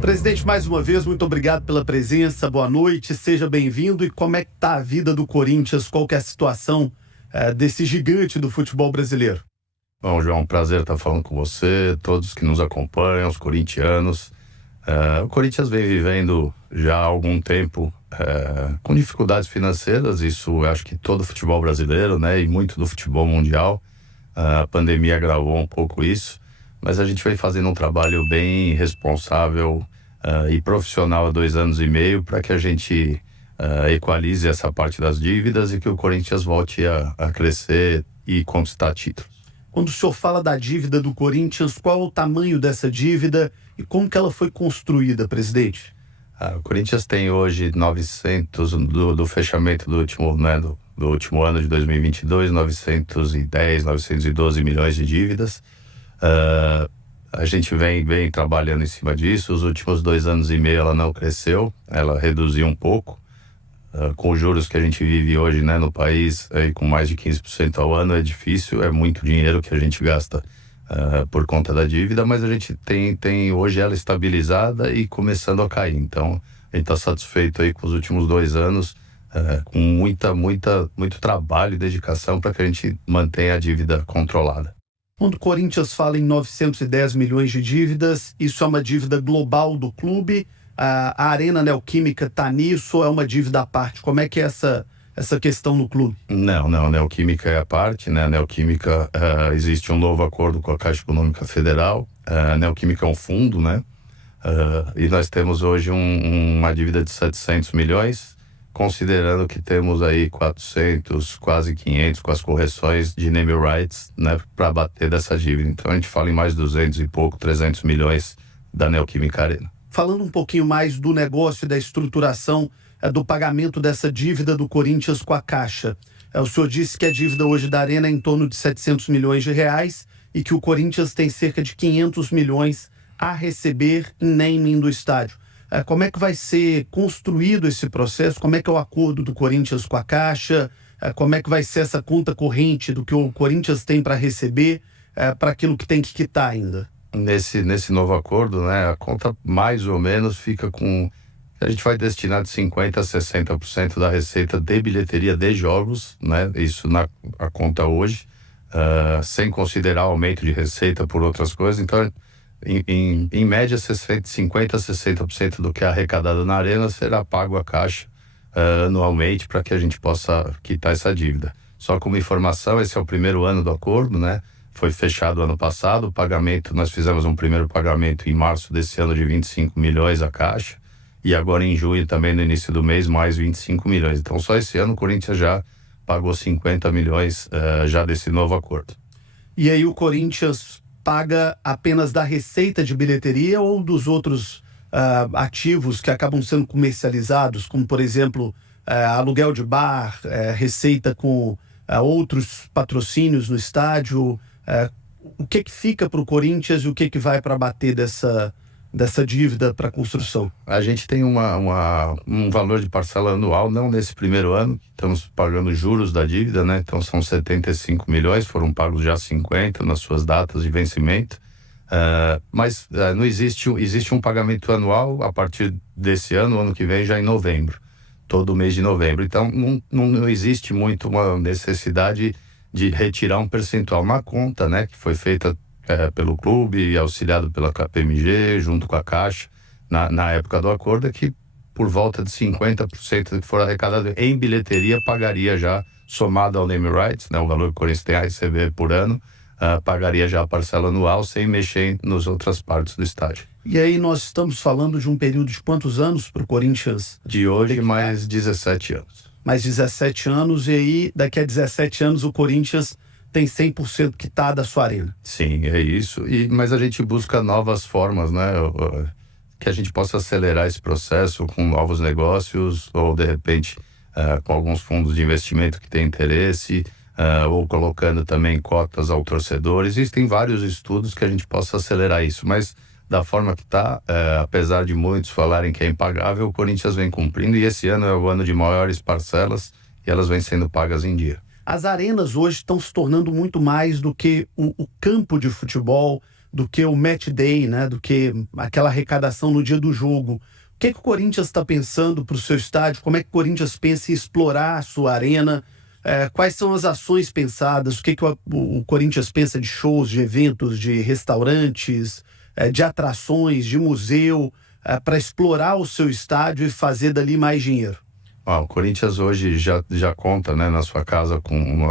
Presidente, mais uma vez, muito obrigado pela presença, boa noite, seja bem-vindo. E como é que está a vida do Corinthians? Qual que é a situação desse gigante do futebol brasileiro? Bom, João, prazer estar falando com você, todos que nos acompanham, os corintianos. O Corinthians vem vivendo já há algum tempo com dificuldades financeiras, isso eu acho que todo o futebol brasileiro, né, e muito do futebol mundial. A pandemia agravou um pouco isso, mas a gente vem fazendo um trabalho bem responsável e profissional há 2 anos e meio para que a gente equalize essa parte das dívidas e que o Corinthians volte a crescer e conquistar títulos. Quando o senhor fala da dívida do Corinthians, qual é o tamanho dessa dívida e como que ela foi construída, presidente? O Corinthians tem hoje 900, do fechamento do último ano de 2022, 912 milhões de dívidas. A gente vem trabalhando em cima disso. Os últimos 2 anos e meio ela não cresceu, ela reduziu um pouco. Com os juros que a gente vive hoje, né, no país, com mais de 15% ao ano, é difícil, é muito dinheiro que a gente gasta por conta da dívida, mas a gente tem hoje ela estabilizada e começando a cair. Então, a gente está satisfeito aí com os últimos 2 anos, com muito trabalho e dedicação para que a gente mantenha a dívida controlada. Quando o Corinthians fala em 910 milhões de dívidas, isso é uma dívida global do clube? A Arena Neoquímica está nisso ou é uma dívida à parte? Como é que é essa questão no clube? Não, a Neoquímica é a parte, né? A Neoquímica, existe um novo acordo com a Caixa Econômica Federal. A Neoquímica é um fundo, né? E nós temos hoje uma dívida de 700 milhões, considerando que temos aí 400, quase 500, com as correções de name rights, né? Para bater dessa dívida. Então a gente fala em mais 200 e pouco, 300 milhões da Neoquímica Arena. Falando um pouquinho mais do negócio e da estruturação do pagamento dessa dívida do Corinthians com a Caixa. O senhor disse que a dívida hoje da Arena é em torno de 700 milhões de reais e que o Corinthians tem cerca de 500 milhões a receber em naming do estádio. Como é que vai ser construído esse processo? Como é que é o acordo do Corinthians com a Caixa? Como é que vai ser essa conta corrente do que o Corinthians tem para receber para aquilo que tem que quitar ainda? Nesse novo acordo, né, a conta mais ou menos fica com... A gente vai destinar de 50% a 60% da receita de bilheteria de jogos, né, isso a conta hoje, sem considerar aumento de receita por outras coisas. Então, em média, 50% a 60% do que é arrecadado na Arena será pago à Caixa anualmente para que a gente possa quitar essa dívida. Só como informação, esse é o primeiro ano do acordo, né? Foi fechado ano passado, o pagamento, nós fizemos um primeiro pagamento em março desse ano de 25 milhões à Caixa, e agora em junho também, no início do mês, mais 25 milhões. Então só esse ano o Corinthians já pagou 50 milhões já desse novo acordo. E aí o Corinthians paga apenas da receita de bilheteria ou dos outros ativos que acabam sendo comercializados, como por exemplo aluguel de bar, receita com outros patrocínios no estádio? O que fica para o Corinthians e o que vai para bater dessa dívida para a construção? A gente tem um valor de parcela anual, não nesse primeiro ano, estamos pagando juros da dívida, né? Então são 75 milhões, foram pagos já 50 nas suas datas de vencimento, mas não existe um pagamento anual a partir desse ano que vem já em novembro, todo mês de novembro. Então não existe muito uma necessidade de retirar um percentual na conta, né, que foi feita pelo clube, auxiliado pela KPMG, junto com a Caixa, na época do acordo, é que por volta de 50% que for arrecadado em bilheteria pagaria já, somado ao name rights, né, o valor que o Corinthians tem a receber por ano, pagaria já a parcela anual sem mexer nas outras partes do estádio. E aí nós estamos falando de um período de quantos anos para o Corinthians? De hoje, mais 17 anos. Mais 17 anos, e aí daqui a 17 anos o Corinthians tem 100% quitado da sua arena. Sim, é isso. Mas a gente busca novas formas, né? Que a gente possa acelerar esse processo com novos negócios ou, de repente, com alguns fundos de investimento que têm interesse, ou colocando também cotas ao torcedor. Existem vários estudos que a gente possa acelerar isso, mas da forma que está, apesar de muitos falarem que é impagável, o Corinthians vem cumprindo, e esse ano é o ano de maiores parcelas e elas vêm sendo pagas em dia. As arenas hoje estão se tornando muito mais do que o campo de futebol, do que o match day, né? Do que aquela arrecadação no dia do jogo. O que o Corinthians está pensando para o seu estádio? Como é que o Corinthians pensa em explorar a sua arena? Quais são as ações pensadas? O que o Corinthians pensa de shows, de eventos, de restaurantes, de atrações, de museu, para explorar o seu estádio e fazer dali mais dinheiro? O Corinthians hoje já conta, né, na sua casa,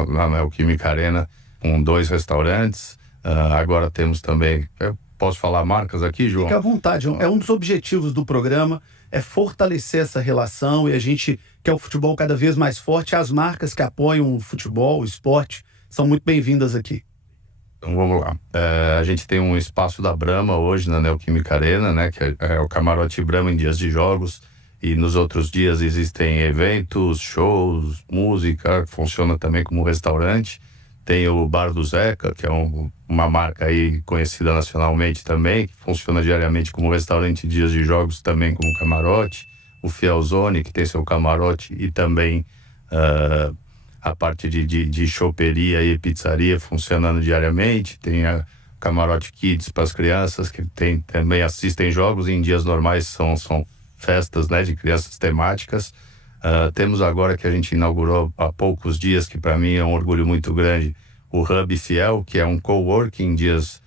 lá na Neoquímica Arena, com 2 restaurantes. Agora temos também... Posso falar marcas aqui, João? Fique à vontade. É um dos objetivos do programa, é fortalecer essa relação, e a gente quer o futebol cada vez mais forte. As marcas que apoiam o futebol, o esporte, são muito bem-vindas aqui. Então vamos lá. A gente tem um espaço da Brahma hoje na Neoquímica Arena, né, que é o Camarote Brahma em dias de jogos, e nos outros dias existem eventos, shows, música, funciona também como restaurante. Tem o Bar do Zeca, que é uma marca aí conhecida nacionalmente também, que funciona diariamente como restaurante em dias de jogos, também como camarote. O Fielzone, que tem seu camarote, e também a parte de choperia e pizzaria funcionando diariamente. Tem a Camarote Kids para as crianças, que também assistem jogos, e em dias normais são festas, né, de crianças temáticas. Temos agora, que a gente inaugurou há poucos dias, que para mim é um orgulho muito grande, o Hub Fiel, que é um coworking dias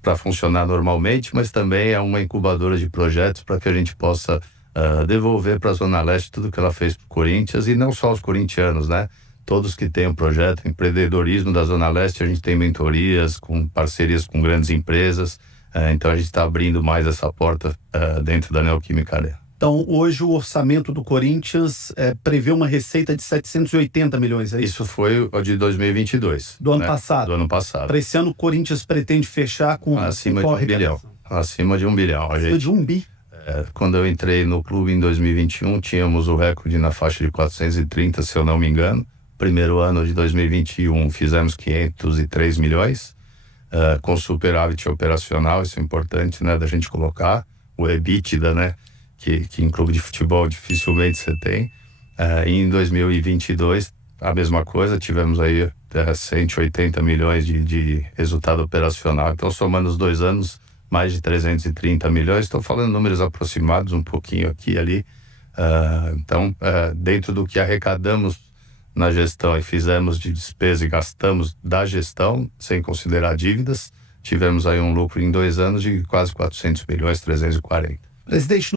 para funcionar normalmente, mas também é uma incubadora de projetos para que a gente possa devolver para a Zona Leste tudo que ela fez para o Corinthians, e não só os corintianos, né? Todos que têm um projeto, empreendedorismo da Zona Leste, a gente tem mentorias, com parcerias com grandes empresas, então a gente está abrindo mais essa porta dentro da Neoquímica Arena. Então, hoje o orçamento do Corinthians prevê uma receita de 780 milhões, é isso? Isso foi o de 2022. Do ano passado. Do ano passado. Para esse ano, o Corinthians pretende fechar com... Acima de 1 bilhão. Acima de 1 bilhão. Acima de 1 bi? Quando eu entrei no clube em 2021, tínhamos o recorde na faixa de 430, se eu não me engano. Primeiro ano de 2021, fizemos 503 milhões, com superávit operacional, isso é importante, né, da gente colocar. O EBITDA, né, que em clube de futebol dificilmente você tem. E em 2022, a mesma coisa, tivemos aí 180 milhões de resultado operacional. Então, somando os 2 anos, mais de 330 milhões. Estou falando números aproximados, um pouquinho aqui e ali. Então, dentro do que arrecadamos na gestão e fizemos de despesa e gastamos da gestão, sem considerar dívidas, tivemos aí um lucro em 2 anos de quase 400 milhões, 340. Presidente,